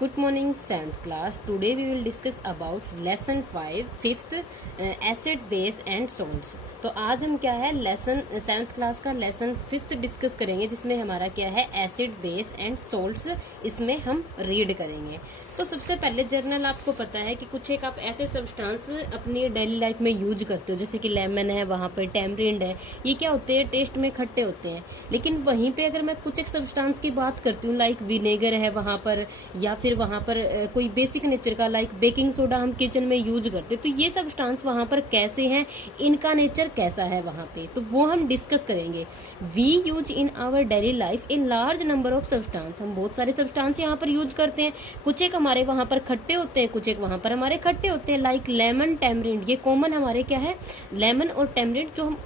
Good morning, 7th class. Today we will discuss about lesson 5, 5th acid, base and salts. तो आज हम क्या है लेसन 7th क्लास का लेसन 5th डिस्कस करेंगे, जिसमें हमारा क्या है एसिड, बेस एंड सोल्ट्स इसमें हम रीड करेंगे। तो सबसे पहले जर्नल आपको पता है कि कुछ एक आप ऐसे सब्सटेंस अपनी डेली लाइफ में यूज करते हो, जैसे कि लेमन है, वहाँ पर टैमरिंड है, ये क्या होते हैं टेस्ट में खट्टे होते हैं। लेकिन वहीं पे अगर मैं कुछ एक सब्सटेंस की बात करती हूँ लाइक विनेगर है वहाँ पर, या फिर वहाँ पर कोई बेसिक नेचर का लाइक बेकिंग सोडा हम किचन में यूज करते हैं, तो ये सब्सटेंस वहाँ पर कैसे हैं, इनका नेचर कैसा है वहाँ पे, तो वो हम डिस्कस करेंगे। We use in our daily life in large number of substance, हम बहुत सारे सब्सटेंस यहाँ पर यूज करते हैं। कुछ एक हमारे वहाँ पर खट्टे होते हैं, कुछ एक वहाँ पर हमारे खट्टे होते हैं, लाइक लेमन, टैमरिंड, ये कॉमन हमारे क्या है लेमन और टैमरिंड जो हम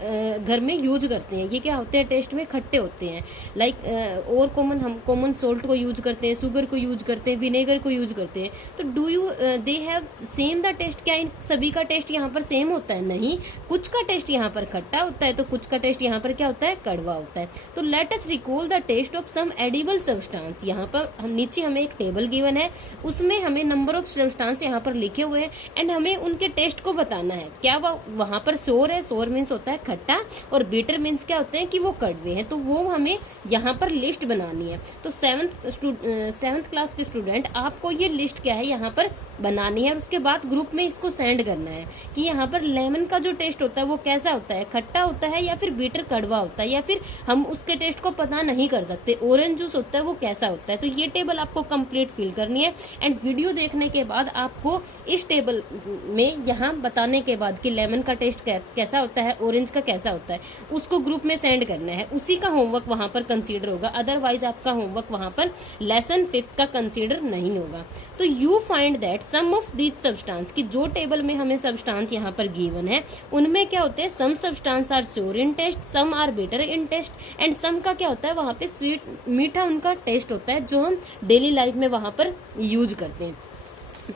घर में यूज करते हैं, ये क्या होते हैं टेस्ट में खट्टे होते हैं। लाइक और कॉमन हम कॉमन सोल्ट को यूज करते हैं, शुगर को यूज करते हैं, विनेगर को यूज करते हैं। तो do you they have same the taste, क्या इन सभी का टेस्ट यहाँ पर सेम होता है? नहीं, कुछ का टेस्ट यहाँ पर खट्टा होता है तो कुछ का टेस्ट यहाँ पर क्या होता है कड़वा होता है। तो let us recall the taste of some edible substance. यहाँ पर हम नीचे हमें एक टेबल गिवन है, उसमें हमें नंबर ऑफ सब्सटेंस यहाँ पर लिखे हुए हैं एंड हमें उनके टेस्ट को बताना है। क्या वहाँ पर सोर है, सोर मीन्स होता है खट्टा, और बिटर मीन्स क्या होते हैं कि वो कड़वे हैं, तो वो हमें यहाँ पर लिस्ट बनानी है। तो सेवंथ क्लास के स्टूडेंट आपको ये लिस्ट क्या है यहाँ पर बनानी है, और उसके बाद ग्रुप में इसको सेंड करना है कि यहाँ पर लेमन का जो टेस्ट होता है वो कैसा होता है, खट्टा होता है या फिर बिटर कड़वा होता है, या फिर हम उसके टेस्ट को पता नहीं कर सकते। ऑरेंज जूस होता है वो कैसा होता है। तो ये टेबल आपको कंप्लीट फिल करनी है एंड वीडियो देखने के बाद आपको इस टेबल में यहाँ बताने के बाद कि लेमन का टेस्ट कैसा होता है, ऑरेंज का कैसा होता है, उसको ग्रुप में सेंड करना है। उसी का होमवर्क वहां पर कंसीडर होगा, अदरवाइज आपका होमवर्क वहां पर लेसन 5 का कंसीडर नहीं होगा। तो you find that some of these substance, की जो टेबल में हमें सब्सटेंस यहाँ पर गिवन है उनमें क्या होते हैं, सम substances are sour in taste, some are bitter in taste and some का क्या होता है वहां पे स्वीट मीठा उनका टेस्ट होता है, जो हम डेली लाइफ में वहां पर यूज करते हैं।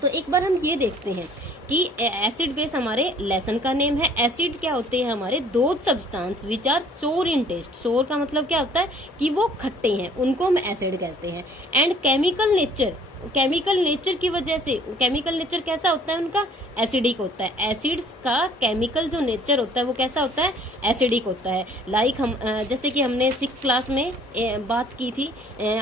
तो एक बार हम ये देखते हैं कि एसिड बेस हमारे लेसन का नेम है। एसिड क्या होते हैं हमारे दो substance which are sour in test, सोर का मतलब क्या होता है कि वो खट्टे हैं, उनको हम एसिड कहते हैं। एंड केमिकल नेचर की वजह से, केमिकल नेचर कैसा होता है उनका, एसिडिक होता है। एसिड्स का केमिकल जो नेचर होता है वो कैसा होता है, एसिडिक होता है। लाइक हम जैसे कि हमने 6th क्लास में बात की थी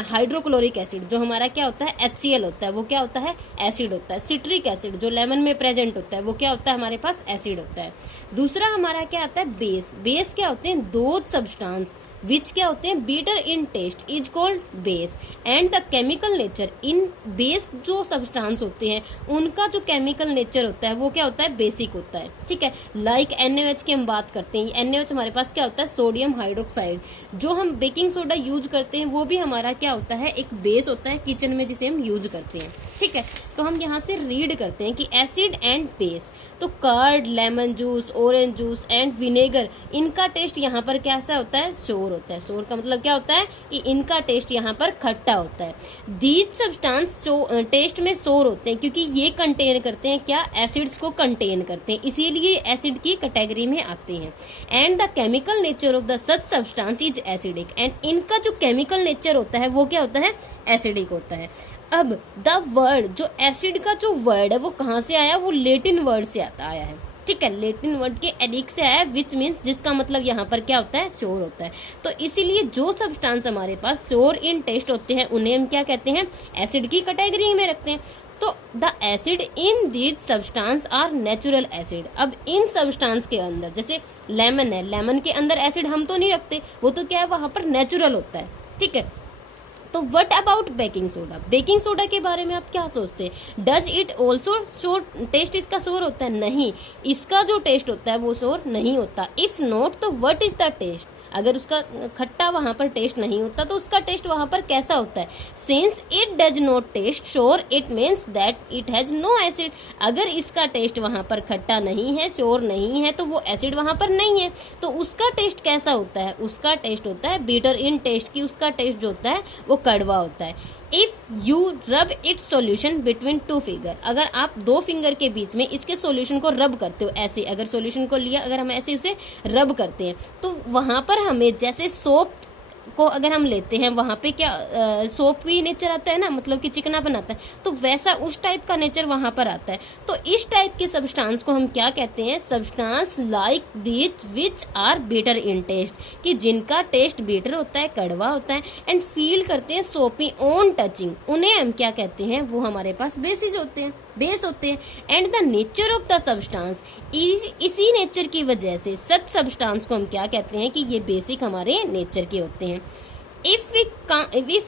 हाइड्रोक्लोरिक एसिड, जो हमारा क्या होता है HCl होता है, वो क्या होता है एसिड होता है। सिट्रिक एसिड जो लेमन में प्रेजेंट होता है वो क्या होता है हमारे पास एसिड होता है। दूसरा हमारा क्या आता है बेस। बेस क्या होते हैं दो सब्सटेंस विच क्या होते हैं bitter in taste is called base. And the chemical nature in base, जो सब्सटेंस होते हैं उनका जो केमिकल नेचर होता है वो क्या होता है बेसिक होता है। ठीक है, लाइक NaOH की हम बात करते हैं, NaOH हमारे पास क्या होता है सोडियम हाइड्रोक्साइड। जो हम बेकिंग सोडा यूज करते हैं वो भी हमारा क्या होता है एक बेस होता है किचन में, जिसे हम यूज करते हैं। ठीक है, तो हम यहाँ से रीड करते हैं कि एसिड एंड बेस। तो curd, lemon juice, orange juice and vinegar, इनका टेस्ट यहाँ पर कैसा होता है सोर होता है। सोर का मतलब क्या होता है कि इनका टेस्ट यहाँ पर खट्टा होता है। दीज सब्सटेंस टेस्ट में सोर होते हैं क्योंकि ये कंटेन करते हैं क्या, एसिड्स को कंटेन करते हैं, इसीलिए एसिड की कैटेगरी में आते हैं। And the chemical nature of the such substance is acidic, and इनका जो केमिकल नेचर होता है वो क्या होता है एसिडिक होता है। अब द वर्ड, जो एसिड का जो वर्ड है वो कहाँ से आया, वो लेटिन वर्ड से आया है। ठीक है, लेटिन वर्ड के एडिक से आया है, विच मीन्स जिसका मतलब यहाँ पर क्या होता है सोर होता है। तो इसीलिए जो सब्सटेंस हमारे पास सोर इन टेस्ट होते हैं उन्हें हम क्या कहते हैं एसिड की कैटेगरी में रखते हैं। तो the acid in these substance are natural acid. अब इन सब्सटेंस के अंदर जैसे लेमन है, लेमन के अंदर एसिड हम तो नहीं रखते, वो तो क्या है वहां पर नेचुरल होता है। ठीक है, तो what about baking soda, baking soda के बारे में आप क्या सोचते हैं, डज इट ऑल्सो सोर, टेस्ट इसका सोर होता है? नहीं, इसका जो टेस्ट होता है वो सोर नहीं होता। इफ नॉट तो व्हाट इज द टेस्ट, अगर उसका खट्टा वहां पर टेस्ट नहीं होता तो उसका टेस्ट वहां पर कैसा होता है। Since it does not taste sour it means that it has no acid, अगर इसका टेस्ट वहां पर खट्टा नहीं है, श्योर नहीं है, तो वो एसिड वहां पर नहीं है। तो उसका टेस्ट कैसा होता है, उसका टेस्ट होता है बीटर इन टेस्ट, की उसका टेस्ट जो होता है वो कड़वा होता है। If you rub it solution between two finger, अगर आप दो फिंगर के बीच में इसके सोल्यूशन को रब करते हो, ऐसे अगर सोल्यूशन को लिया, अगर हम ऐसे उसे रब करते हैं तो वहां पर हमें जैसे सोप को अगर हम लेते हैं वहां पे क्या सोपी नेचर आता है ना, मतलब कि चिकना बनाता है, तो वैसा उस टाइप का नेचर वहां पर आता है। तो इस टाइप के सब्सटेंस को हम क्या कहते हैं, substance like this which are bitter in taste, कि जिनका टेस्ट बिटर होता है, कड़वा होता है, एंड फील करते हैं सोपी ऑन टचिंग, उन्हें हम क्या कहते हैं, वो हमारे पास बेसिस होते हैं, बेस होते हैं। And the nature of the substance, इसी नेचर की वजह से सच सब्सटेंस को हम क्या कहते हैं कि ये बेसिक हमारे नेचर के होते हैं। If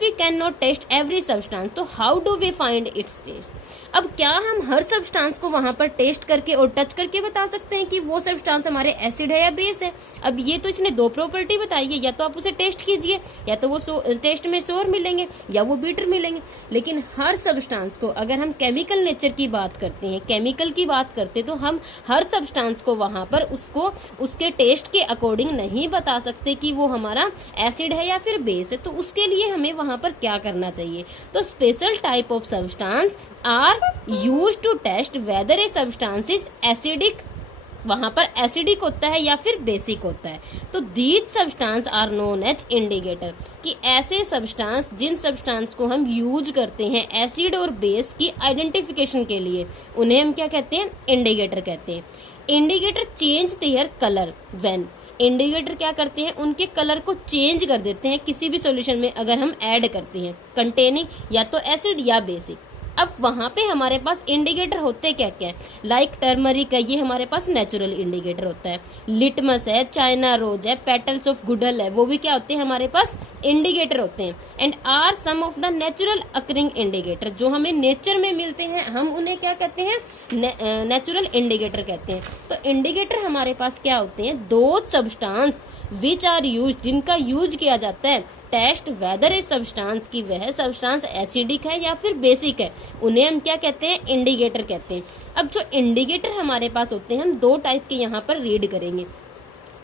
we can not taste every substance, तो how do we find its taste. अब क्या हम हर सब्सटेंस को वहां पर टेस्ट करके और टच करके बता सकते हैं कि वो सब्सटेंस हमारे एसिड है या बेस है। अब ये तो इसने दो प्रॉपर्टी बताई है, या तो आप उसे टेस्ट कीजिए, या तो वो टेस्ट में सोर मिलेंगे या वो बीटर मिलेंगे। लेकिन हर सब्सटेंस को अगर हम केमिकल नेचर की बात करते हैं, केमिकल की बात करते हैं, तो हम हर सब्सटेंस को वहां पर उसको उसके टेस्ट के अकॉर्डिंग नहीं बता सकते कि वो हमारा एसिड है या फिर बेस है। तो उसके लिए हमें वहां पर क्या करना चाहिए, तो special type of substance are used to test whether a substance is acidic, वहां पर एसिडिक होता है या फिर बेसिक होता है। तो these substance are known as indicator, कि ऐसे सब्सटेंस, जिन सब्सटेंस को हम यूज करते हैं एसिड और बेस की आइडेंटिफिकेशन के लिए, उन्हें हम क्या कहते हैं, इंडिकेटर कहते हैं। Indicator change their colour when, indicator क्या करते हैं, उनके कलर को चेंज कर देते हैं किसी भी सॉल्यूशन में अगर हम ऐड करते हैं कंटेनिंग या तो एसिड या बेसिक। अब वहां पे हमारे पास इंडिकेटर होते क्या क्या है, लाइक टर्मरिक है, ये हमारे पास नेचुरल इंडिकेटर होता है। लिटमस है, चाइना रोज है, पेटल्स ऑफ गुडल है, वो भी क्या होते हैं, हमारे पास इंडिकेटर होते हैं। And are some of the natural occurring indicator, जो हमें नेचर में मिलते हैं, हम उन्हें क्या कहते हैं, नेचुरल इंडिकेटर कहते हैं। तो इंडिकेटर हमारे पास क्या होते हैं, दो सब्सटेंस विच आर यूज, जिनका यूज किया जाता है टेस्ट वेदर ए सब्सटेंस, की वह सब्सटेंस एसिडिक है या फिर बेसिक है, उन्हें हम क्या कहते हैं, इंडिकेटर कहते हैं। अब जो इंडिकेटर हमारे पास होते हैं, हम दो टाइप के यहाँ पर रीड करेंगे।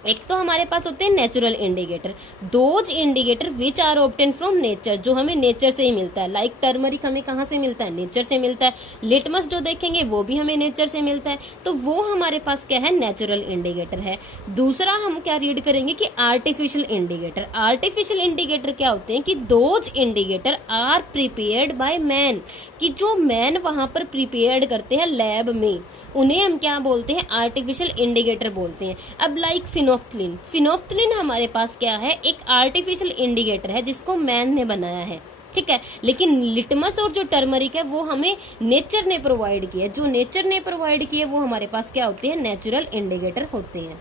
एक तो हमारे पास होते हैं natural indicator, those indicator which are obtain from nature, जो हमें नेचर से ही मिलता है। लाइक टर्मरिक हमें कहाँ से मिलता है, नेचर से मिलता है। लिटमस जो देखेंगे वो भी हमें नेचर से मिलता है। तो वो हमारे पास क्या है, नेचुरल इंडिकेटर है। दूसरा हम क्या रीड करेंगे कि आर्टिफिशियल इंडिकेटर। आर्टिफिशियल इंडिकेटर क्या होते हैं कि those indicator are prepared by man, कि जो मैन वहां पर प्रिपेयर्ड करते हैं लैब में, उन्हें हम क्या बोलते हैं, आर्टिफिशियल इंडिकेटर बोलते हैं। अब लाइक फिनोफ्थलीन, फिनोफ्थलीन हमारे पास क्या है, एक आर्टिफिशियल इंडिकेटर है जिसको मैन ने बनाया है, ठीक है। लेकिन लिटमस और जो टर्मरिक है वो हमें नेचर ने प्रोवाइड किया, जो नेचर ने प्रोवाइड किए वो हमारे पास क्या होते हैं, नेचुरल इंडिकेटर होते हैं।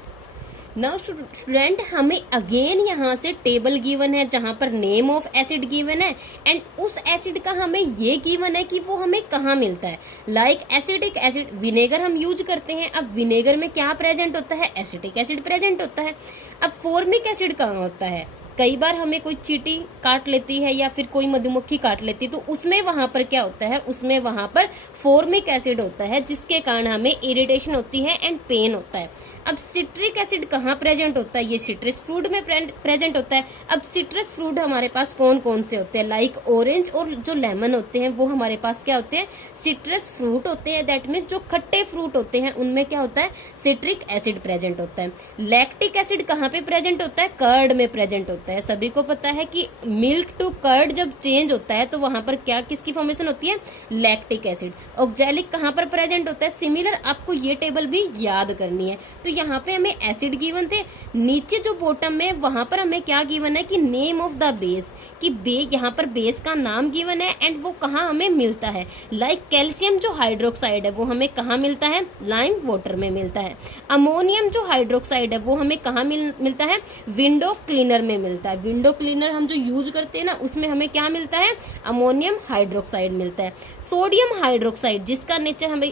नाउ स्टूडेंट, हमें अगेन यहाँ से टेबल गिवन है जहां पर नेम ऑफ एसिड गिवन है, एंड उस एसिड का हमें ये गिवन है कि वो हमें कहाँ मिलता है। लाइक एसिडिक एसिड, विनेगर हम यूज करते हैं। अब विनेगर में क्या प्रेजेंट होता है, एसिडिक एसिड प्रेजेंट होता है। अब फॉर्मिक एसिड कहाँ होता है, कई बार हमें कोई चींटी काट लेती है या फिर कोई मधुमक्खी काट लेती है, तो उसमें वहां पर क्या होता है, उसमें वहां पर फॉर्मिक एसिड होता है, जिसके कारण हमें इरिटेशन होती है एंड पेन होता है। अब सिट्रिक एसिड कहाँ प्रेजेंट होता है, ये सिट्रस फ्रूट में प्रेजेंट होता है। अब सिट्रस फ्रूट हमारे पास कौन कौन से होते हैं, लाइक ऑरेंज और जो लेमन होते हैं वो हमारे पास क्या होते हैं, सिट्रस फ्रूट होते हैं। दैट मीन्स जो खट्टे फ्रूट होते हैं उनमें क्या होता है, सिट्रिक एसिड प्रेजेंट होता है। लैक्टिक एसिड कहाँ पे प्रेजेंट होता है, कर्ड में प्रेजेंट होता है। सभी को पता है कि मिल्क टू कर्ड जब चेंज होता है तो वहां पर क्या, किसकी फॉर्मेशन होती है, लैक्टिक एसिड। ऑक्जेलिक कहाँ पर प्रेजेंट होता है, सिमिलर, आपको ये टेबल भी याद करनी है। तो यहाँ पे हमें एसिड गिवन थे, नीचे जो बॉटम में वहां पर हमें क्या गिवन है कि नेम ऑफ द बेस, कि यहाँ पर बेस का नाम गिवन है एंड वो कहाँ हमें मिलता है। लाइक कैल्शियम जो हाइड्रोक्साइड है वो हमें कहाँ मिलता है, लाइम वाटर में मिलता है। अमोनियम जो हाइड्रोक्साइड है वो हमें कहाँ मिलता है, विंडो क्लीनर में मिलता है। विंडो क्लीनर हम जो यूज करते हैं ना, उसमें हमें क्या मिलता है, अमोनियम हाइड्रोक्साइड मिलता है। सोडियम हाइड्रोक्साइड जिसका नेचर हमें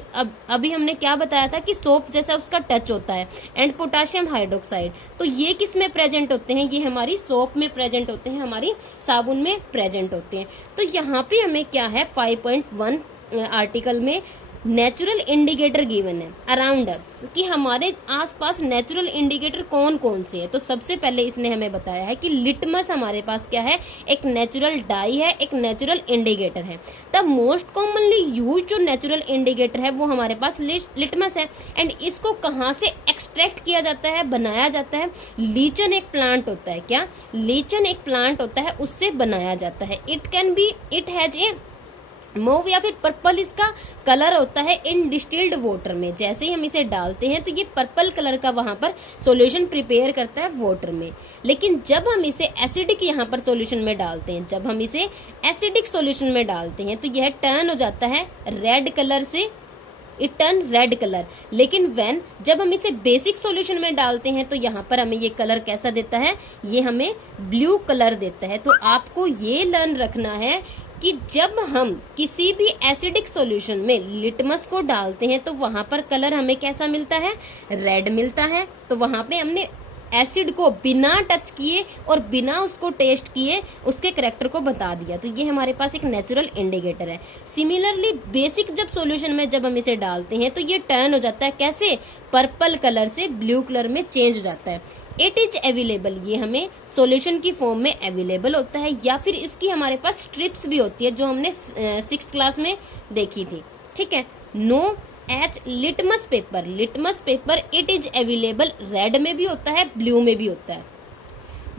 अभी हमने क्या बताया था कि सोप जैसा उसका टच होता है, एंड पोटाशियम हाइड्रोक्साइड, तो ये किस में प्रेजेंट होते हैं, ये हमारी सोप में प्रेजेंट होते हैं, हमारी साबुन में प्रेजेंट होते हैं। तो यहाँ पे हमें क्या है 5.1 आर्टिकल में नेचुरल इंडिकेटर गिवन है अराउंड अस, कि हमारे आसपास नेचुरल इंडिकेटर कौन कौन से है। तो सबसे पहले इसने हमें बताया है कि लिटमस हमारे पास क्या है, एक नेचुरल डाई है, एक नेचुरल इंडिकेटर है। द मोस्ट कॉमनली यूज जो नेचुरल इंडिकेटर है वो हमारे पास लिटमस है। एंड इसको कहाँ से एक्सट्रैक्ट किया जाता है, बनाया जाता है, लीचन एक प्लांट होता है, क्या लीचन एक प्लांट होता है, उससे बनाया जाता है। इट हैज ए मूव या फिर पर्पल इसका कलर होता है इन डिस्टिल्ड वाटर में। जैसे ही हम इसे डालते हैं तो ये पर्पल कलर का वहां पर सॉल्यूशन प्रिपेयर करता है वाटर में। लेकिन जब हम इसे एसिडिक यहाँ पर सॉल्यूशन में डालते हैं, जब हम इसे एसिडिक सॉल्यूशन में डालते हैं तो यह टर्न हो जाता है रेड कलर से, इट टर्न रेड कलर। लेकिन जब हम इसे बेसिक सॉल्यूशन में डालते हैं तो यहाँ पर हमें ये कलर कैसा देता है, ये हमें ब्लू कलर देता है। तो आपको ये लर्न रखना है कि जब हम किसी भी एसिडिक सॉल्यूशन में लिटमस को डालते हैं तो वहां पर कलर हमें कैसा मिलता है, रेड मिलता है। तो वहां पे हमने एसिड को बिना टच किए और बिना उसको टेस्ट किए उसके करैक्टर को बता दिया। तो ये हमारे पास एक नेचुरल इंडिकेटर है। सिमिलरली बेसिक जब सॉल्यूशन में जब हम इसे डालते हैं तो ये टर्न हो जाता है कैसे, पर्पल कलर से ब्लू कलर में चेंज हो जाता है। इट इज अवेलेबल, ये हमें सॉल्यूशन की फॉर्म में अवेलेबल होता है, या फिर इसकी हमारे पास स्ट्रिप्स भी होती है जो हमने 6th क्लास में देखी थी। ठीक है, no H litmus paper it is available, red में भी होता है, ब्लू में भी होता है।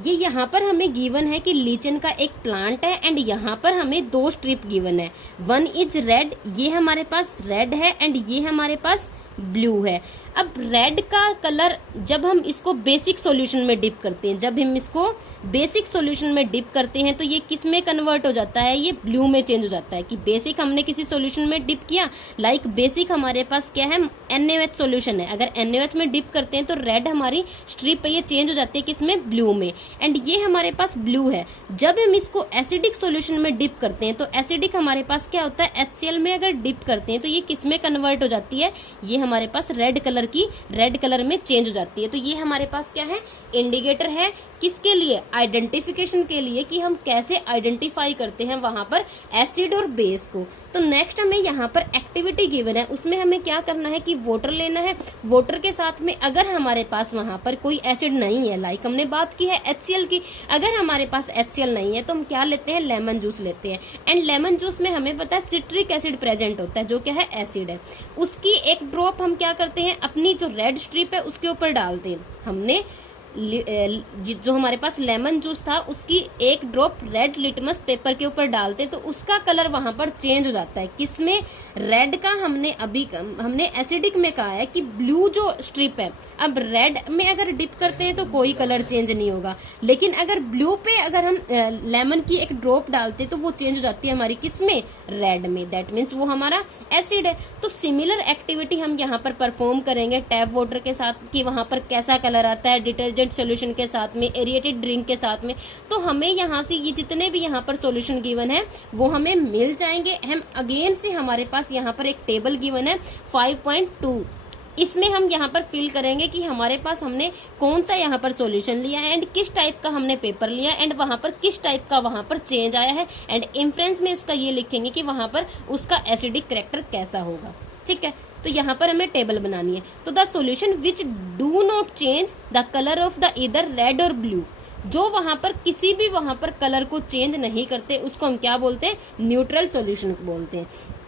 ये यहाँ पर हमें गिवन है कि लीचन का एक प्लांट है एंड यहाँ पर हमें 2 स्ट्रिप गिवन है। वन इज रेड, ये हमारे पास रेड है, एंड ये हमारे पास ब्लू है। अब रेड का कलर जब हम इसको बेसिक सॉल्यूशन में डिप करते हैं, जब हम इसको बेसिक सॉल्यूशन में डिप करते हैं तो ये किस में कन्वर्ट हो जाता है, ये ब्लू में चेंज हो जाता है। कि बेसिक हमने किसी सॉल्यूशन में डिप किया, लाइक बेसिक हमारे पास क्या है, NaOH सॉल्यूशन है। अगर NaOH में डिप करते हैं तो रेड हमारी स्ट्रिप ये चेंज हो जाती है किसमें, ब्लू में। एंड ये हमारे पास ब्लू है। जब हम इसको एसिडिक सॉल्यूशन में डिप करते हैं तो एसिडिक हमारे पास क्या होता है, HCl में अगर डिप करते हैं तो ये किस में कन्वर्ट हो जाती है, ये हमारे पास रेड कलर में चेंज हो जाती है। तो ये हमारे पास क्या है, इंडिकेटर है। किसके लिए, आइडेंटिफिकेशन के लिए, कि हम कैसे आइडेंटिफाई करते हैं वहां पर एसिड और बेस को। तो नेक्स्ट हमें यहाँ पर एक्टिविटी गिवन है, उसमें हमें क्या करना है कि वाटर लेना है। वाटर के साथ में अगर हमारे पास वहां पर कोई एसिड नहीं है, लाइक हमने बात की है HCl की, अगर हमारे पास HCl नहीं है तो हम क्या लेते हैं, लेमन जूस लेते हैं। एंड लेमन जूस में हमें पता है सिट्रिक एसिड प्रेजेंट होता है जो क्या है, एसिड है। उसकी एक ड्रॉप हम क्या करते हैं, अपनी जो रेड स्ट्रिप है उसके ऊपर डालते हैं। हमने जो हमारे पास लेमन जूस था उसकी एक ड्रॉप रेड लिटमस पेपर के ऊपर डालते तो उसका कलर वहां पर चेंज हो जाता है। किसमें, रेड का हमने एसिडिक में कहा है कि ब्लू जो स्ट्रिप है, अब रेड में अगर डिप करते हैं तो कोई कलर चेंज नहीं होगा, लेकिन अगर ब्लू पे अगर हम लेमन की एक ड्रॉप डालते तो वो चेंज हो जाती है हमारी किसमें, रेड में। दैट मीन्स वो हमारा एसिड है। तो सिमिलर एक्टिविटी हम यहाँ पर परफॉर्म करेंगे टैप वाटर के साथ, कि वहां पर कैसा कलर आता है, डिटर्जेंट सॉल्यूशन के साथ में, एरिएटेड ड्रिंक के साथ में। तो हमें यहाँ से ये जितने भी यहाँ पर सॉल्यूशन गिवन है वो हमें मिल जाएंगे। हम अगेन से हमारे पास यहाँ पर एक टेबल गिवन है 5.2, इसमें हम यहाँ पर फिल करेंगे कि हमारे पास हमने कौन सा यहाँ पर सॉल्यूशन लिया है एंड किस टाइप का हमने पेपर लिया एंड वहां पर किस टाइप का वहां पर चेंज आया है। एंड इंफ्रेंस में उसका ये लिखेंगे कि वहां पर उसका एसिडिक कैरेक्टर कैसा होगा। ठीक है, तो यहाँ पर हमें टेबल बनानी है। तो the solution which do not change the colour of the इधर रेड और ब्लू, जो वहां पर किसी भी वहां पर कलर को चेंज नहीं करते उसको हम क्या बोलते हैं, न्यूट्रल सॉल्यूशन बोलते हैं।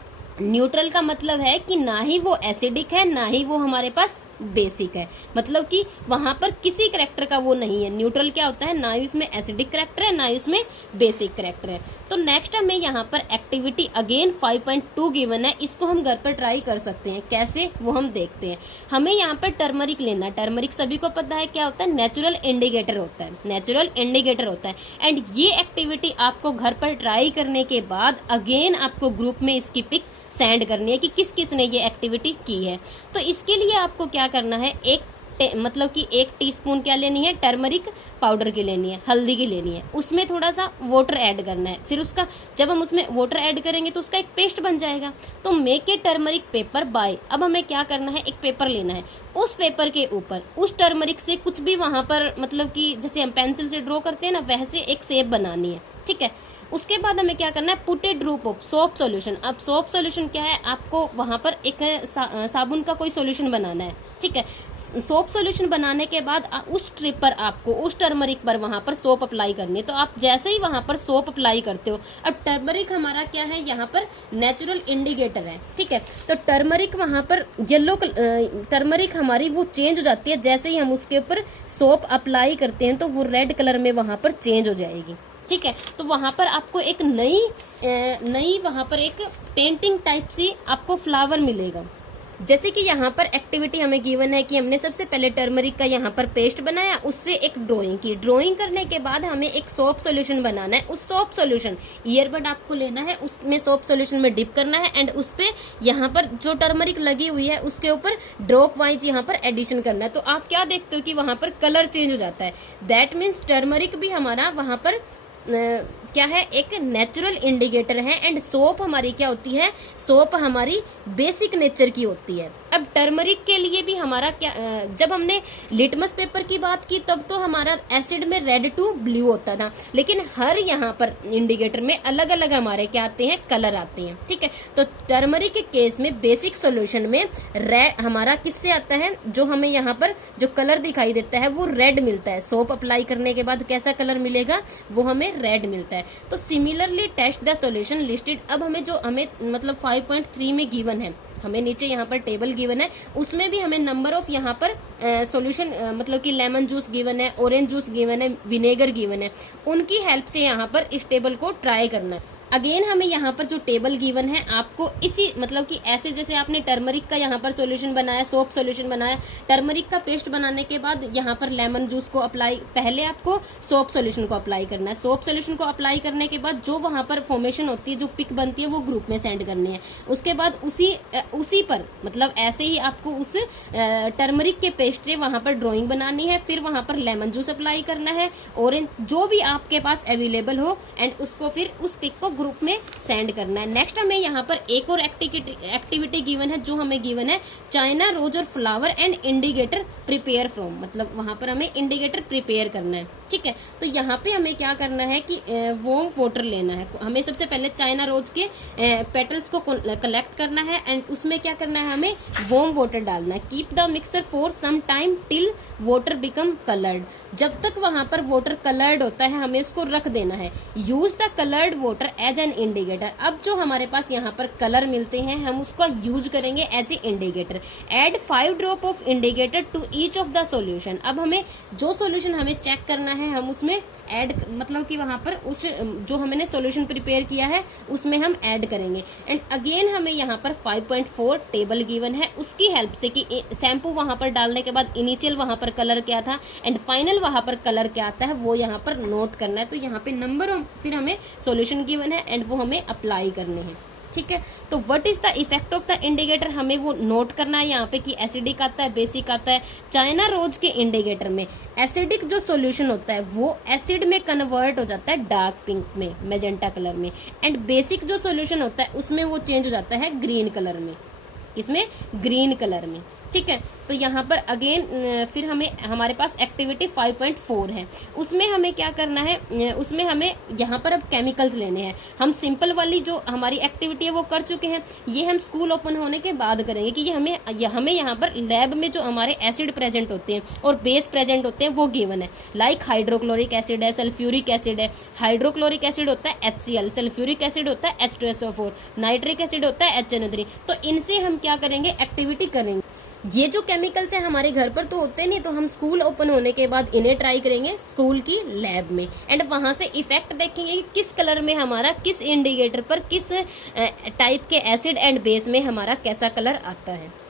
न्यूट्रल का मतलब है कि ना ही वो एसिडिक है ना ही वो हमारे पास बेसिक है, मतलब कि वहां पर किसी करैक्टर का वो नहीं है। न्यूट्रल क्या होता है, ना ही उसमें एसिडिक करैक्टर है ना ही उसमें बेसिक करैक्टर है। तो नेक्स्ट हमें यहाँ पर एक्टिविटी अगेन 5.2 गिवन है, इसको हम घर पर ट्राई कर सकते हैं। कैसे, वो हम देखते हैं। हमें यहाँ पर टर्मरिक लेना है। टर्मरिक सभी को पता है क्या होता है, नेचुरल इंडिकेटर होता है, नेचुरल इंडिकेटर होता है। एंड ये एक्टिविटी आपको घर पर ट्राई करने के बाद अगेन आपको ग्रुप में इसकी पिक सेंड करनी है कि किस किस ने ये एक्टिविटी की है। तो इसके लिए आपको क्या करना है, मतलब कि 1 टीस्पून क्या लेनी है, टर्मरिक पाउडर की लेनी है, हल्दी की लेनी है, उसमें थोड़ा सा वाटर ऐड करना है। फिर उसका जब हम उसमें वाटर ऐड करेंगे तो उसका एक पेस्ट बन जाएगा। तो make a turmeric paper by, अब हमें क्या करना है, एक पेपर लेना है, उस पेपर के ऊपर उस टर्मरिक से कुछ भी वहां पर मतलब कि जैसे हम पेंसिल से ड्रॉ करते हैं ना, वैसे एक शेप बनानी है। ठीक है, उसके बाद हमें क्या करना है, put A drop of soap solution. अब सोप सॉल्यूशन क्या है, आपको वहां पर एक साबुन का कोई सॉल्यूशन बनाना है, ठीक है। सोप सॉल्यूशन बनाने के बाद उस स्ट्रिप पर आपको, उस टर्मरिक पर वहां पर सोप अप्लाई करनी है। तो आप जैसे ही वहां पर सोप अप्लाई करते हो, अब टर्मरिक हमारा क्या है, यहाँ पर नेचुरल इंडिकेटर है, ठीक है। तो टर्मरिक वहां पर येलो टर्मरिक हमारी वो चेंज हो जाती है, जैसे ही हम उसके ऊपर सोप अप्लाई करते हैं तो वो रेड कलर में वहां पर चेंज हो जाएगी, ठीक है। तो वहां पर आपको एक नई वहां पर एक पेंटिंग टाइप सी आपको फ्लावर मिलेगा। जैसे कि यहाँ पर एक्टिविटी हमें गिवन है कि हमने सबसे पहले टर्मरिक का यहाँ पर पेस्ट बनाया, उससे एक ड्राइंग की। ड्राइंग करने के बाद हमें एक सोप सॉल्यूशन बनाना है। उस सोप सॉल्यूशन, ईयरबड आपको लेना है, उसमें सोप सॉल्यूशन में डिप करना है एंड उस पे यहाँ पर जो टर्मरिक लगी हुई है उसके ऊपर ड्रॉप वाइज यहाँ पर एडिशन करना है। तो आप क्या देखते हो कि वहां पर कलर चेंज हो जाता है। दैट मीन्स टर्मरिक भी हमारा वहां पर क्या है, एक नेचुरल इंडिकेटर है। एंड सोप हमारी क्या होती है, सोप हमारी बेसिक नेचर की होती है। अब टर्मरिक के लिए भी हमारा क्या, जब हमने लिटमस पेपर की बात की तब तो हमारा एसिड में रेड टू ब्लू होता था, लेकिन हर यहाँ पर इंडिकेटर में अलग अलग हमारे क्या आते हैं, कलर आते हैं, ठीक है। तो टर्मरिक के केस में बेसिक सोल्यूशन में रेड हमारा किससे आता है, जो हमें यहाँ पर जो कलर दिखाई देता है वो रेड मिलता है। सोप अप्लाई करने के बाद कैसा कलर मिलेगा, वो हमें रेड मिलता है। तो similarly test the solution listed. अब हमें जो हमें मतलब 5.3 में गिवन है, हमें नीचे यहाँ पर टेबल गिवन है, उसमें भी हमें नंबर ऑफ यहाँ पर सॉल्यूशन मतलब कि लेमन जूस गिवन है, ऑरेंज जूस गिवन है, विनेगर गिवन है, उनकी हेल्प से यहाँ पर इस टेबल को ट्राई करना है। अगेन हमें यहाँ पर जो टेबल गिवन है, आपको इसी मतलब कि ऐसे जैसे आपने टर्मरिक का यहाँ पर सॉल्यूशन बनाया, सोप सॉल्यूशन बनाया, टर्मरिक का पेस्ट बनाने के बाद यहाँ पर लेमन जूस को अप्लाई, पहले आपको सोप सॉल्यूशन को अप्लाई करना है। सोप सॉल्यूशन को अप्लाई करने के बाद जो वहां पर फॉर्मेशन होती है, जो पिक बनती है, वो ग्रुप में सेंड करनी है। उसके बाद उसी पर मतलब ऐसे ही आपको उस टर्मरिक के पेस्ट से वहां पर ड्रॉइंग बनानी है, फिर वहां पर लेमन जूस अप्लाई करना है, ऑरेंज जो भी आपके पास अवेलेबल हो, एंड उसको फिर उस पिक को ग्रुप में सेंड करना है। नेक्स्ट हमें यहाँ पर एक और एक्टिविटी गिवन है, जो हमें गिवन है चाइना रोज और flower and indicator prepare from, मतलब वहां पर हमें इंडिकेटर प्रिपेयर करना है, ठीक है। तो यहाँ पे हमें क्या करना है कि वार्म वाटर लेना है। हमें सबसे पहले चाइना रोज के पेटल्स को कलेक्ट करना है एंड उसमें क्या करना है, हमें वार्म वाटर डालना है। Keep the mixer for some time till water become coloured. जब तक वहां पर वाटर कलर्ड होता है हमें उसको रख देना है। Use the coloured water as an indicator. अब जो हमारे पास यहाँ पर कलर मिलते हैं हम उसका यूज करेंगे as a indicator. Add 5 drop of indicator to each of the solution. अब हमें जो सॉल्यूशन हमें चेक करना है हम उसमें ऐड मतलब कि वहां पर उस जो हमने सॉल्यूशन प्रिपेयर किया है उसमें हम ऐड करेंगे। एंड अगेन हमें यहाँ पर 5.4 टेबल गिवन है, उसकी हेल्प से कि शैम्पू वहां पर डालने के बाद इनिशियल वहां पर कलर क्या था एंड फाइनल वहां पर कलर क्या आता है वो यहाँ पर नोट करना है। तो यहाँ पे नंबर फिर हमें सॉल्यूशन गिवन है एंड वो हमें अप्लाई करने हैं, ठीक है। तो what is the effect of the indicator, हमें वो नोट करना है यहाँ पे कि एसिडिक आता है, बेसिक आता है। चाइना रोज के इंडिकेटर में एसिडिक जो सॉल्यूशन होता है वो एसिड में कन्वर्ट हो जाता है डार्क पिंक में, मैजेंटा कलर में, एंड बेसिक जो सॉल्यूशन होता है उसमें वो चेंज हो जाता है ग्रीन कलर में, इसमें ग्रीन कलर में, ठीक है। तो यहाँ पर अगेन फिर हमें हमारे पास एक्टिविटी 5.4 है, उसमें हमें क्या करना है, उसमें हमें यहाँ पर अब केमिकल्स लेने हैं। हम सिंपल वाली जो हमारी एक्टिविटी है वो कर चुके हैं, ये हम स्कूल ओपन होने के बाद करेंगे कि ये हमें यहाँ पर लैब में जो हमारे एसिड प्रेजेंट होते हैं और बेस प्रेजेंट होते हैं वो गिवन है। लाइक हाइड्रोक्लोरिक एसिड है, सल्फ्यूरिक एसिड है। हाइड्रोक्लोरिक एसिड होता है HCl, सल्फ्यूरिक एसिड होता है H2SO4, नाइट्रिक एसिड होता है HNO3। तो इनसे हम क्या करेंगे, एक्टिविटी करेंगे। ये जो केमिकल्स है हमारे घर पर तो होते नहीं, तो हम स्कूल ओपन होने के बाद इन्हें ट्राई करेंगे स्कूल की लैब में एंड वहां से इफेक्ट देखेंगे कि किस कलर में हमारा, किस इंडिकेटर पर किस टाइप के एसिड एंड बेस में हमारा कैसा कलर आता है।